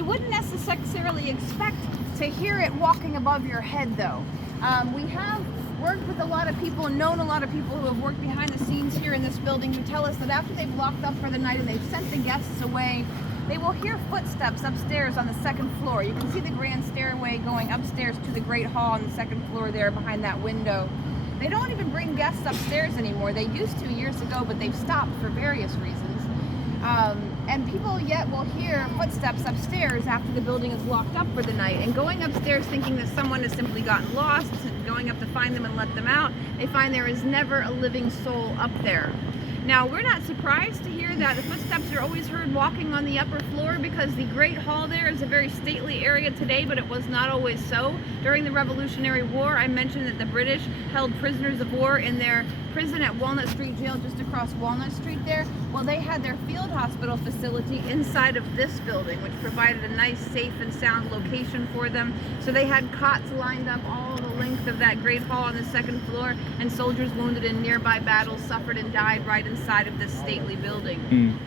You wouldn't necessarily expect to hear it walking above your head, though. We have worked with a lot of people and known a lot of people who have worked behind the scenes here in this building who tell us that after they've locked up for the night and they've sent the guests away, they will hear footsteps upstairs on the second floor. You can see the grand stairway going upstairs to the Great Hall on the second floor there behind that window. They don't even bring guests upstairs anymore. They used to years ago, but they've stopped for various reasons. And people yet will hear footsteps upstairs after the building is locked up for the night. And going upstairs thinking that someone has simply gotten lost, and going up to find them and let them out, they find there is never a living soul up there. Now, we're not surprised to hear that the footsteps are always heard walking on the upper floor because the Great Hall there is a very stately area today, but it was not always so. During the Revolutionary War, I mentioned that the British held prisoners of war in their prison at Walnut Street Jail just across Walnut Street there. Well, they had their field hospital facility inside of this building, which provided a nice, safe and sound location for them. So they had cots lined up all the length of that Great Hall on the second floor, and soldiers wounded in nearby battles suffered and died right inside of this stately building.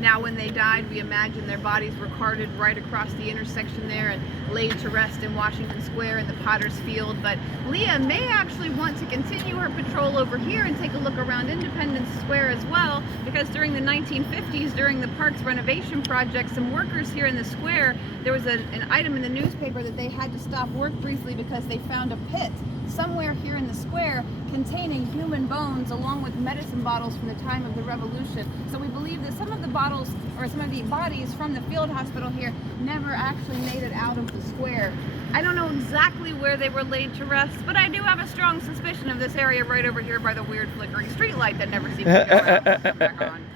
Now, when they died, we imagine their bodies were carted right across the intersection there and laid to rest in Washington Square in the Potter's Field. But Leah may actually want to continue her patrol over here and take a look around Independence Square as well, because during the 1950s, during the park's renovation project, some workers here in the square, there was an item in the newspaper that they had to stop work briefly because they found a pit somewhere here in the square containing human bones along with medicine bottles from the time of the Revolution. So we believe that some of the bottles, or some of the bodies from the field hospital here, never actually made it out of the square. I don't know exactly where they were laid to rest, but I do have a strong suspicion of this area right over here by the weird flickering street light that never seems to go out and come back on.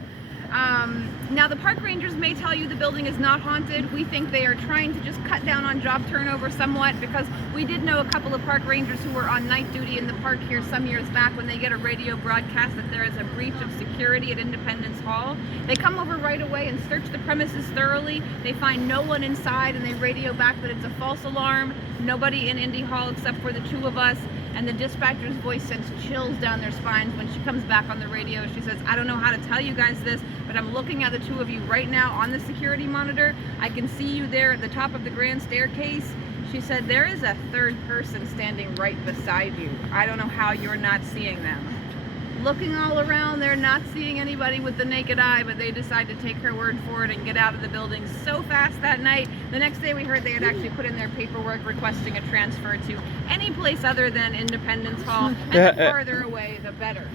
Now, the park rangers may tell you the building is not haunted. We think they are trying to just cut down on job turnover somewhat, because we did know a couple of park rangers who were on night duty in the park here some years back when they get a radio broadcast that there is a breach of security at Independence Hall. They come over right away and search the premises thoroughly. They find no one inside and they radio back that it's a false alarm. Nobody in Indy Hall except for the two of us. And the dispatcher's voice sends chills down their spines when she comes back on the radio. She says, I don't know how to tell you guys this, but I'm looking at the two of you right now on the security monitor. I can see you there at the top of the grand staircase. She said, there is a third person standing right beside you. I don't know how you're not seeing them. Looking all around, they're not seeing anybody with the naked eye, but they decide to take her word for it and get out of the building so fast that night. The next day we heard they had actually put in their paperwork requesting a transfer to any place other than Independence Hall, and the farther away, the better.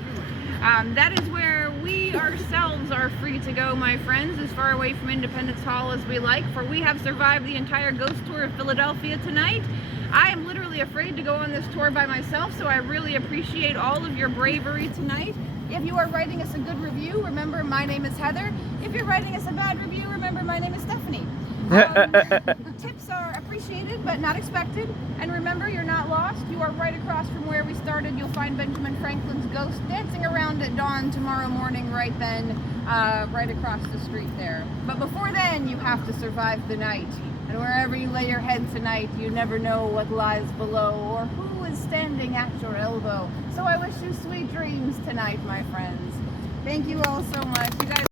That is where we ourselves are free to go, my friends, as far away from Independence Hall as we like, for we have survived the entire ghost tour of Philadelphia tonight. I am literally afraid to go on this tour by myself, so I really appreciate all of your bravery tonight. If you are writing us a good review, remember my name is Heather. If you're writing us a bad review, remember my name is Stephanie. Tips are appreciated but not expected. And remember, you're not lost. You are right across from where we started. You'll find Benjamin Franklin's ghost dancing around at dawn tomorrow morning right then, right across the street there. But before then, you have to survive the night. And wherever you lay your head tonight, you never know what lies below or who is standing at your elbow. So I wish you sweet dreams tonight, my friends. Thank you all so much. You guys